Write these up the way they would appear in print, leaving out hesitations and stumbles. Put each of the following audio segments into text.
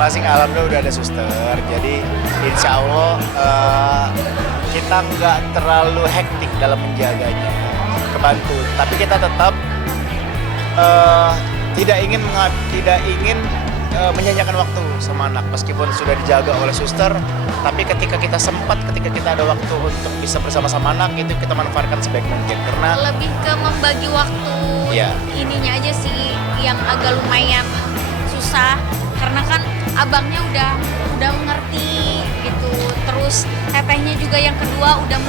masing-masing alhamdulillah udah ada suster. Jadi insya Allah kita nggak terlalu hektik dalam menjaganya, kebantu. Tapi kita tetap tidak ingin menyanyiakan waktu sama anak meskipun sudah dijaga oleh suster. Tapi ketika kita ada waktu untuk bisa bersama-sama anak, itu kita manfaatkan sebaik mungkin karena lebih ke membagi waktu. Iya. Ininya aja sih yang agak lumayan susah karena kan abangnya udah mengerti gitu. Terus tetehnya juga yang kedua udah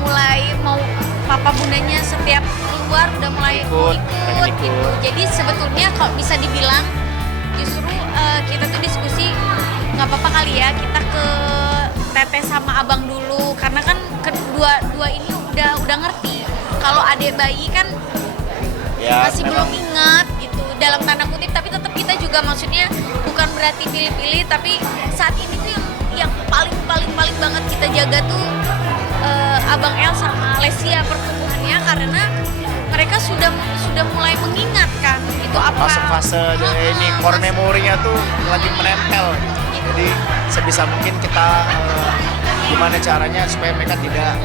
mulai mau papa bundanya setiap keluar udah mulai ikut gitu. Jadi sebetulnya kalau bisa dibilang justru kita tuh diskusi nggak apa-apa kali ya kita ke teteh sama abang dulu karena kan kedua ini udah ngerti. Kalau adik bayi kan ya, masih belum ingat gitu dalam tanda kutip, tapi tetap kita juga maksudnya bukan berarti pilih-pilih, tapi saat ini tuh yang paling banget kita jaga tuh abang El sama Lesia pertumbuhannya karena mereka sudah mulai mengingat kan itu apa masuk fase ini core memorinya tuh lagi menempel. Jadi sebisa mungkin kita gimana caranya supaya mereka tidak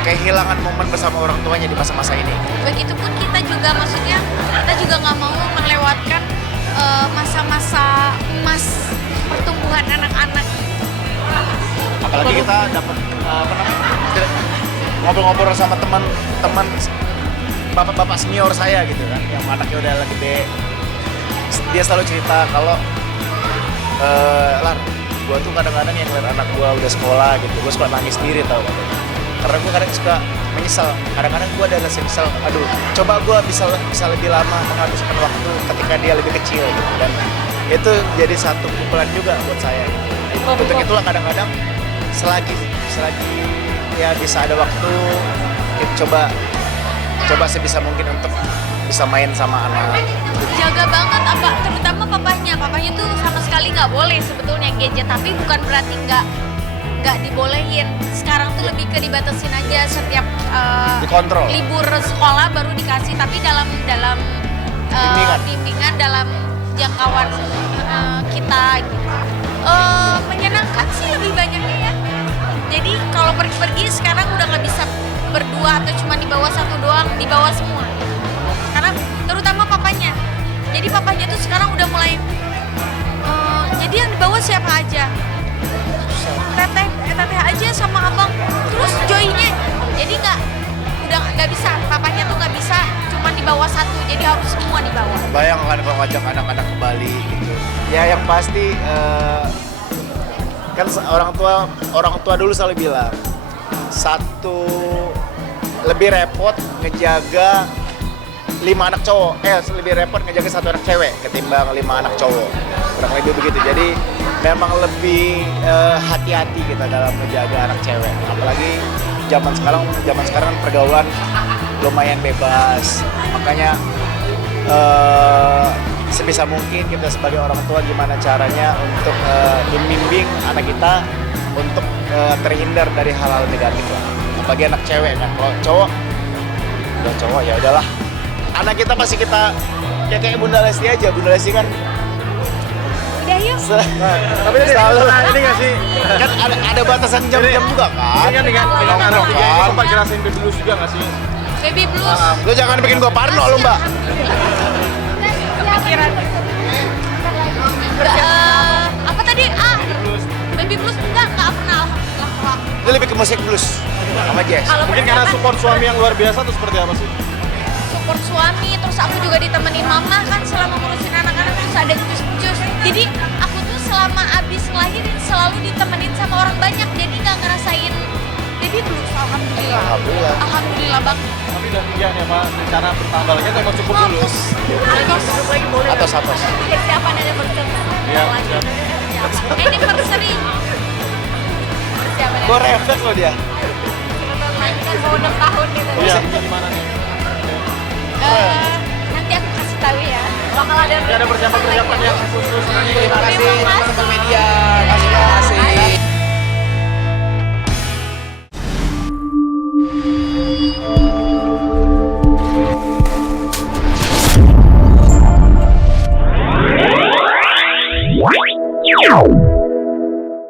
kehilangan momen bersama orang tuanya di masa-masa ini. Begitupun kita juga maksudnya kita juga nggak mau melewatkan masa-masa emas pertumbuhan anak-anak. Apalagi kita dapat ngobrol-ngobrol sama teman-teman bapak-bapak senior saya gitu kan, yang anaknya udah gede. Dia selalu cerita kalau Lar, gue tuh kadang-kadang yang ngeliat anak gue udah sekolah gitu, gue suka nangis sendiri tau kan. Karena gue kadang suka menyesal, kadang-kadang gue ada rasa nyesal, aduh coba gue bisa lebih lama menghabiskan waktu ketika dia lebih kecil gitu. Dan itu jadi satu pukulan juga buat saya gitu. Untuk itulah kadang-kadang selagi ya bisa ada waktu, kita coba sebisa mungkin untuk bisa main sama anak. Jaga banget terutama papahnya tuh sama sekali nggak boleh sebetulnya gadget, tapi bukan berarti nggak dibolehin. Sekarang tuh lebih ke dibatasin aja setiap dikontrol. Libur sekolah baru dikasih, tapi dalam bimbingan dalam jangkauan kita gitu. Menyenangkan sih lebih banyaknya ya. Jadi kalau pergi-pergi sekarang udah nggak bisa berdua atau cuma dibawa satu doang, dibawa semua. Karena terutama papanya. Jadi papanya tuh sekarang udah mulai jadi yang dibawa siapa aja? Teteh aja sama abang. Terus Joy-nya. Jadi udah nggak bisa. Papanya tuh nggak bisa cuma dibawa satu. Jadi harus semua dibawa. Bayangkan kalau ngajak anak-anak ke Bali gitu. Ya yang pasti kan orang tua dulu selalu bilang lebih repot ngejaga 5 anak cowok, lebih repot ngejaga 1 anak cewek ketimbang 5 anak cowok, kurang lebih begitu. Jadi memang lebih hati-hati kita dalam menjaga anak cewek, apalagi zaman sekarang pergaulan lumayan bebas, makanya sebisa mungkin kita sebagai orang tua gimana caranya untuk membimbing anak kita untuk terhindar dari hal-hal negatif lah. Bagi anak cewek kan, kalau cowok udah cowok ya udahlah. Anak kita pasti kita ya kayak Bunda Lesti aja. Bunda Lesti kan udah yuk. Tapi selalu ini nggak sih? Kan ada batasan jam-jam juga kan? Ini kan dengan anak tiga ini sempat jelasin baby blues juga nggak sih? Baby blues. Lu jangan bikin gua parno lu Mbak. Pikiran. Apa tadi? Baby blues enggak pernah. Itu lebih ke musik blues sama jazz. Mungkin karena support suami yang luar biasa atau seperti apa sih? Support suami, terus aku juga ditemenin mama kan selama ngurusin anak-anak, terus ada cus. Jadi aku tuh selama abis ngelahirin selalu ditemenin sama orang banyak, jadi nggak ngerasain baby blues. Alhamdulillah bang. Tapi udah 3 nih apa rencana bertambah lagi atau emang cukup dulu? Atos. Persiapan ada Iya. anniversary. Gua refleks loh dia. Mau 6 tahun gitu. Iya, gimana nih? Nanti aku kasih tahu ya. Bakal ada Ada persiapan yang khusus nanti. Memang